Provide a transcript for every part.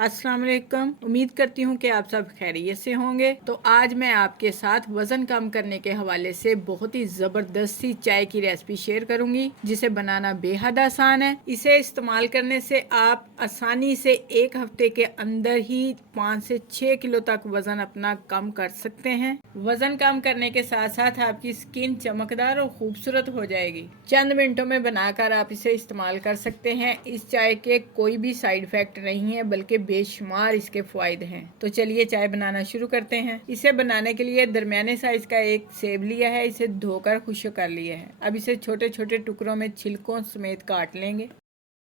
अस्सलाम वालेकुम। उम्मीद करती हूँ कि आप सब खैरियत से होंगे। तो आज मैं आपके साथ वज़न कम करने के हवाले से बहुत ही ज़बरदस्त सी चाय की रेसिपी शेयर करूंगी, जिसे बनाना बेहद आसान है। इसे इस्तेमाल करने से आप आसानी से एक हफ्ते के अंदर ही 5 से 6 किलो तक वज़न अपना कम कर सकते हैं। वज़न कम करने के साथ साथ आपकी स्किन चमकदार और खूबसूरत हो जाएगी। चंद मिनटों में बनाकर आप इसे इस्तेमाल कर सकते हैं। इस चाय के कोई भी साइड इफेक्ट नहीं है, बल्कि बेशुमार इसके फायदे हैं। तो चलिए चाय बनाना शुरू करते हैं। इसे बनाने के लिए दरमियाने साइज का एक सेब लिया है। इसे धोकर खुश्क कर लिया है। अब इसे छोटे छोटे टुकड़ों में छिलकों समेत काट लेंगे।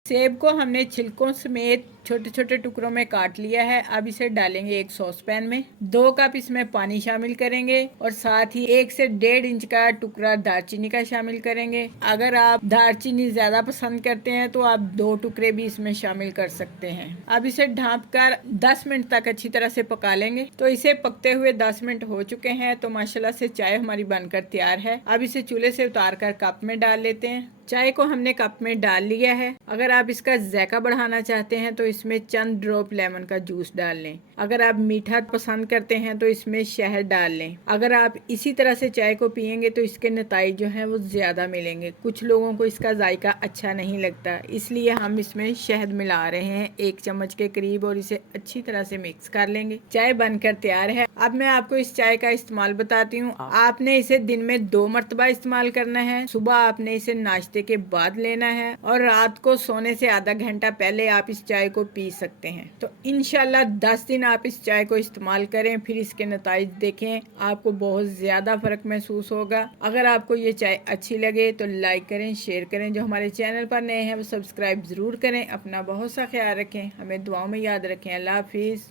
सेब को हमने छिलकों समेत छोटे छोटे टुकड़ों में काट लिया है। अब इसे डालेंगे एक सॉस पैन में। 2 कप इसमें पानी शामिल करेंगे और साथ ही 1 से 1.5 इंच का टुकड़ा दालचीनी का शामिल करेंगे। अगर आप दालचीनी ज्यादा पसंद करते हैं तो आप 2 टुकड़े भी इसमें शामिल कर सकते हैं। अब इसे ढांपकर 10 मिनट तक अच्छी तरह से पका लेंगे। तो इसे पकते हुए 10 मिनट हो चुके हैं। तो माशाल्लाह से चाय हमारी बनकर तैयार है। अब इसे चूल्हे से उतार कर कप में डाल लेते हैं। चाय को हमने कप में डाल लिया है। अगर आप इसका जायका बढ़ाना चाहते हैं तो इसमें चंद ड्रॉप लेमन का जूस डाल लें। अगर आप मीठा पसंद करते हैं तो इसमें शहद डाल लें। अगर आप इसी तरह से चाय को पियेंगे तो इसके नतीजे जो हैं वो ज्यादा मिलेंगे। कुछ लोगों को इसका जायका अच्छा नहीं लगता, इसलिए हम इसमें शहद मिला रहे हैं 1 चम्मच के करीब, और इसे अच्छी तरह से मिक्स कर लेंगे। चाय बनकर तैयार है। अब मैं आपको इस चाय का इस्तेमाल बताती हूँ। आपने इसे दिन में 2 मरतबा इस्तेमाल करना है। सुबह आपने इसे नाश्ते के बाद लेना है और रात को सोने से आधा घंटा पहले आप इस चाय को पी सकते हैं। तो इंशाल्लाह 10 दिन आप इस चाय को इस्तेमाल करें, फिर इसके नतीजे देखें, आपको बहुत ज्यादा फर्क महसूस होगा। अगर आपको ये चाय अच्छी लगे तो लाइक करें, शेयर करें। जो हमारे चैनल पर नए हैं वो सब्सक्राइब जरूर करें। अपना बहुत सा ख्याल रखें, हमें दुआओं में याद रखें। अल्लाह हाफिज।